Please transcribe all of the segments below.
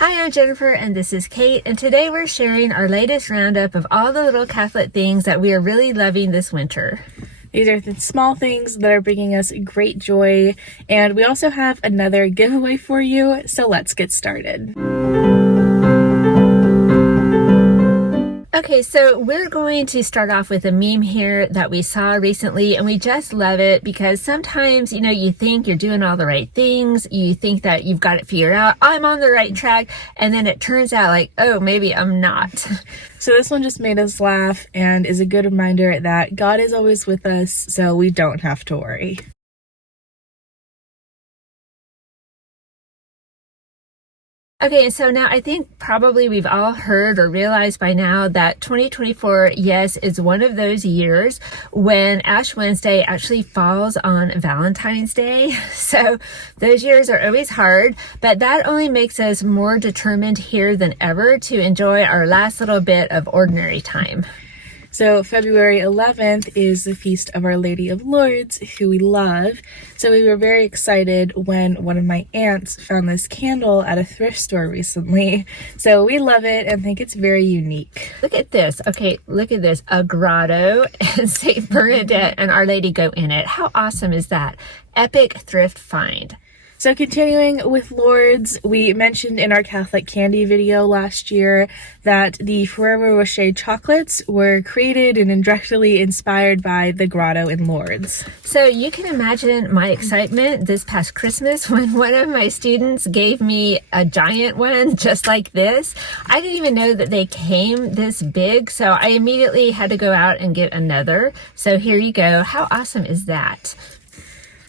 Hi, I'm Jennifer and this is Kate, and today we're sharing our latest roundup of all the little Catholic things that we are really loving this winter. These are the small things that are bringing us great joy, and we also have another giveaway for you, so let's get started. Okay, so we're going to start off with a meme here that we saw recently, and we just love it because sometimes, you think you're doing all the right things, you think that you've got it figured out, I'm on the right track, and then it turns out like, oh, maybe I'm not. So this one just made us laugh and is a good reminder that God is always with us, so we don't have to worry. Okay, so now I think probably we've all heard or realized by now that 2024, yes, is one of those years when Ash Wednesday actually falls on Valentine's Day. So those years are always hard, but that only makes us more determined here than ever to enjoy our last little bit of ordinary time. So February 11th is the feast of Our Lady of Lourdes, who we love. So we were very excited when one of my aunts found this candle at a thrift store recently. So we love it and think it's very unique. Look at this. Okay, look at this. A grotto and St. Bernadette and Our Lady go in it. How awesome is that? Epic thrift find. So continuing with Lourdes, we mentioned in our Catholic candy video last year that the Ferrero Rocher chocolates were created and indirectly inspired by the grotto in Lourdes. So you can imagine my excitement this past Christmas when one of my students gave me a giant one just like this. I didn't even know that they came this big, so I immediately had to go out and get another. So here you go. How awesome is that?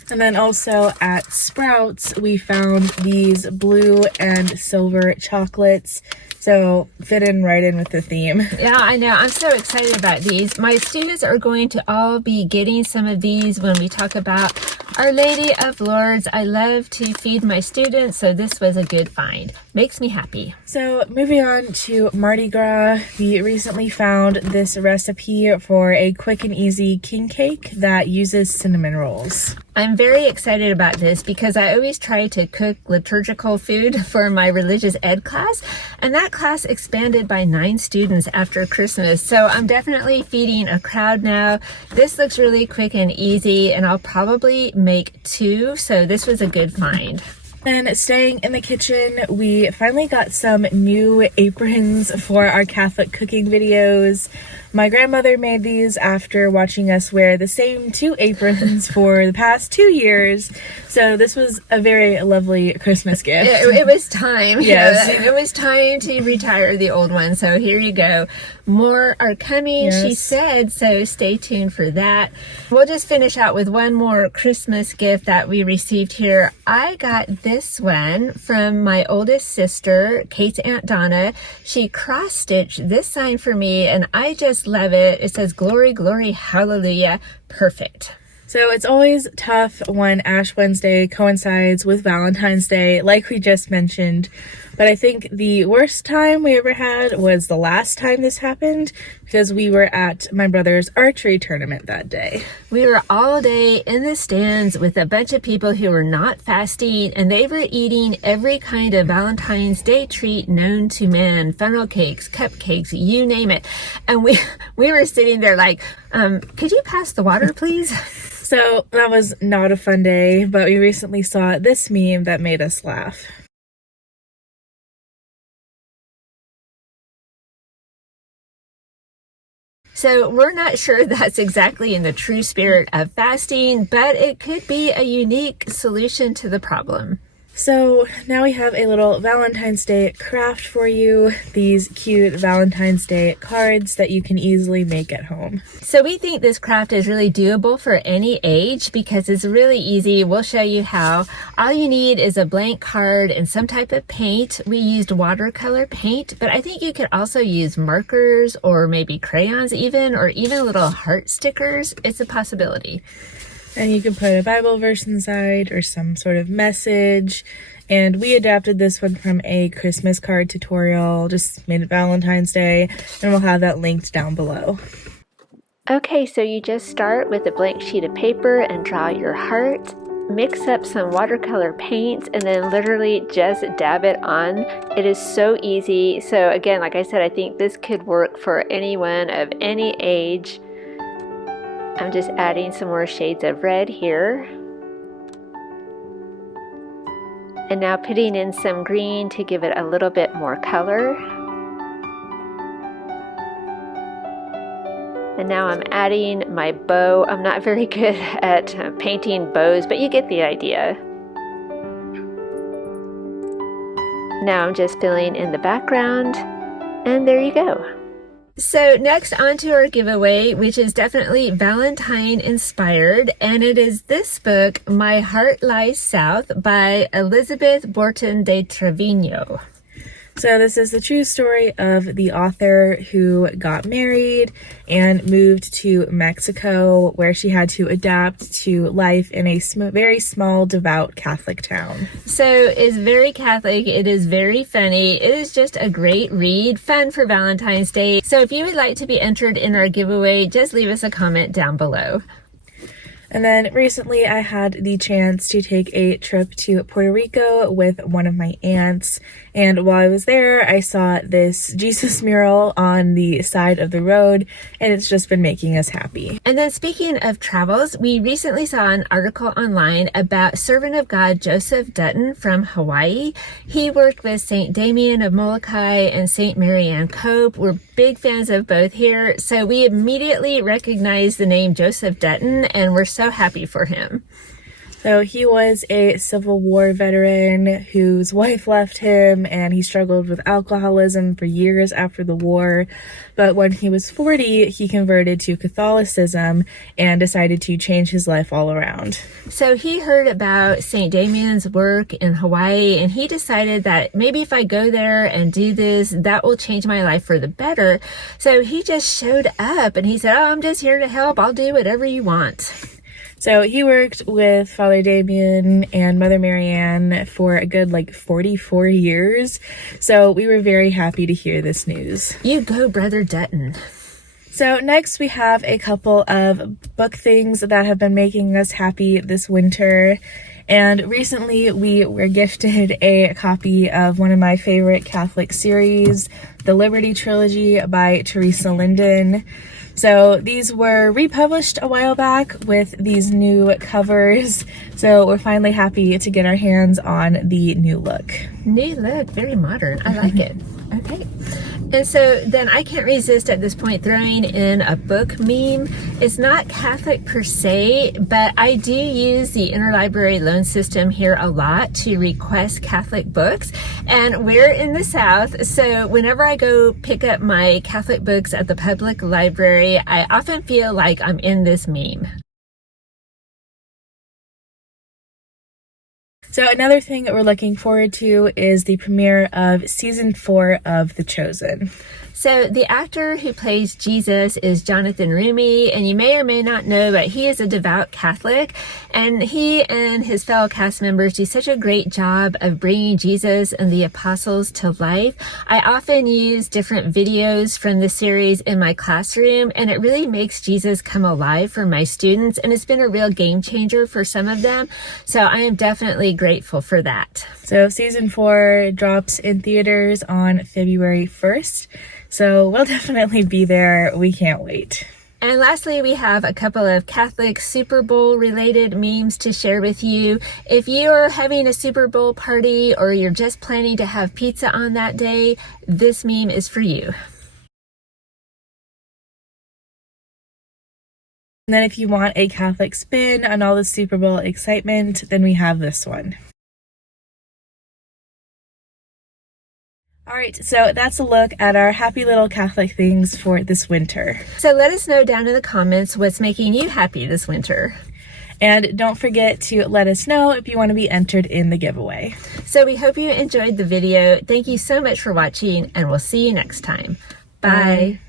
And then also at Sprouts, we found these blue and silver chocolates. So fit in right in with the theme. Yeah, I know. I'm so excited about these. My students are going to all be getting some of these when we talk about Our Lady of Lourdes. I love to feed my students, so this was a good find. Makes me happy. So moving on to Mardi Gras, we recently found this recipe for a quick and easy king cake that uses cinnamon rolls. I'm very excited about this because I always try to cook liturgical food for my religious ed class, and that class expanded by 9 students after Christmas. So I'm definitely feeding a crowd now. This looks really quick and easy, and I'll probably make 2, so this was a good find. Then staying in the kitchen, we finally got some new aprons for our Catholic cooking videos. My grandmother made these after watching us wear the same 2 aprons for the past 2 years. So this was a very lovely Christmas gift. It was time. Yes. It was time to retire the old one. So here you go. More are coming, yes, she said, so stay tuned for that. We'll just finish out with one more Christmas gift that we received here. I got this one from my oldest sister, Kate's Aunt Donna. She cross-stitched this sign for me, and I just love it. It says, "Glory, glory, hallelujah." Perfect. So it's always tough when Ash Wednesday coincides with Valentine's Day, like we just mentioned. But I think the worst time we ever had was the last time this happened, because we were at my brother's archery tournament that day. We were all day in the stands with a bunch of people who were not fasting, and they were eating every kind of Valentine's Day treat known to man, funnel cakes, cupcakes, you name it. And we were sitting there like, could you pass the water, please? So that was not a fun day, but we recently saw this meme that made us laugh. So we're not sure that's exactly in the true spirit of fasting, but it could be a unique solution to the problem. So now we have a little Valentine's Day craft for you. These cute Valentine's Day cards that you can easily make at home. So we think this craft is really doable for any age because it's really easy. We'll show you how. All you need is a blank card and some type of paint. We used watercolor paint, but I think you could also use markers or maybe crayons even, or even little heart stickers. It's a possibility. And you can put a Bible verse inside or some sort of message. And we adapted this one from a Christmas card tutorial, just made it Valentine's Day, and we'll have that linked down below. Okay, so you just start with a blank sheet of paper and draw your heart. mix up some watercolor paints and then literally just dab it on. It is so easy. So again, like I said, I think this could work for anyone of any age. I'm just adding some more shades of red here. And now putting in some green to give it a little bit more color. And now I'm adding my bow. I'm not very good at painting bows, but you get the idea. Now I'm just filling in the background, and there you go. So next on to our giveaway, which is definitely Valentine inspired, and it is this book, My Heart Lies South by Elizabeth Borton de Trevino. So this is the true story of the author who got married and moved to Mexico, where she had to adapt to life in a very small, devout Catholic town. So it's very Catholic. It is very funny. It is just a great read, fun for Valentine's Day. So if you would like to be entered in our giveaway, just leave us a comment down below. And then recently I had the chance to take a trip to Puerto Rico with one of my aunts. And while I was there, I saw this Jesus mural on the side of the road, and it's just been making us happy. And then speaking of travels, we recently saw an article online about servant of God Joseph Dutton from Hawaii. He worked with St. Damien of Molokai and St. Mary Ann Cope. We're big fans of both here, so we immediately recognized the name Joseph Dutton, and we're so happy for him. So he was a Civil War veteran whose wife left him, and he struggled with alcoholism for years after the war. But when he was 40, he converted to Catholicism and decided to change his life all around. So he heard about St. Damien's work in Hawaii, and he decided that maybe if I go there and do this, that will change my life for the better. So he just showed up and he said, "Oh, I'm just here to help. I'll do whatever you want." So he worked with Father Damien and Mother Mary Ann for a good 44 years. So we were very happy to hear this news. You go, Brother Dutton. So next we have a couple of book things that have been making us happy this winter. And recently we were gifted a copy of one of my favorite Catholic series, the Liberty Trilogy by Teresa Linden. So these were republished a while back with these new covers. So we're finally happy to get our hands on the new look. New look, very modern. I like it. Okay. And so then I can't resist at this point throwing in a book meme. It's not Catholic per se, but I do use the interlibrary loan system here a lot to request Catholic books. And we're in the South, so whenever I go pick up my Catholic books at the public library, I often feel like I'm in this meme. So another thing that we're looking forward to is the premiere of season 4 of The Chosen. So the actor who plays Jesus is Jonathan Rumi, and you may or may not know, but he is a devout Catholic, and he and his fellow cast members do such a great job of bringing Jesus and the apostles to life. I often use different videos from the series in my classroom, and it really makes Jesus come alive for my students, and it's been a real game changer for some of them, so I am definitely grateful for that. So season 4 drops in theaters on February 1st. So we'll definitely be there. We can't wait. And lastly, we have a couple of Catholic Super Bowl related memes to share with you. If you're having a Super Bowl party or you're just planning to have pizza on that day, this meme is for you. And then if you want a Catholic spin on all the Super Bowl excitement, then we have this one. All right, so that's a look at our happy little Catholic things for this winter. So let us know down in the comments what's making you happy this winter. And don't forget to let us know if you want to be entered in the giveaway. So we hope you enjoyed the video. Thank you so much for watching, and we'll see you next time. Bye.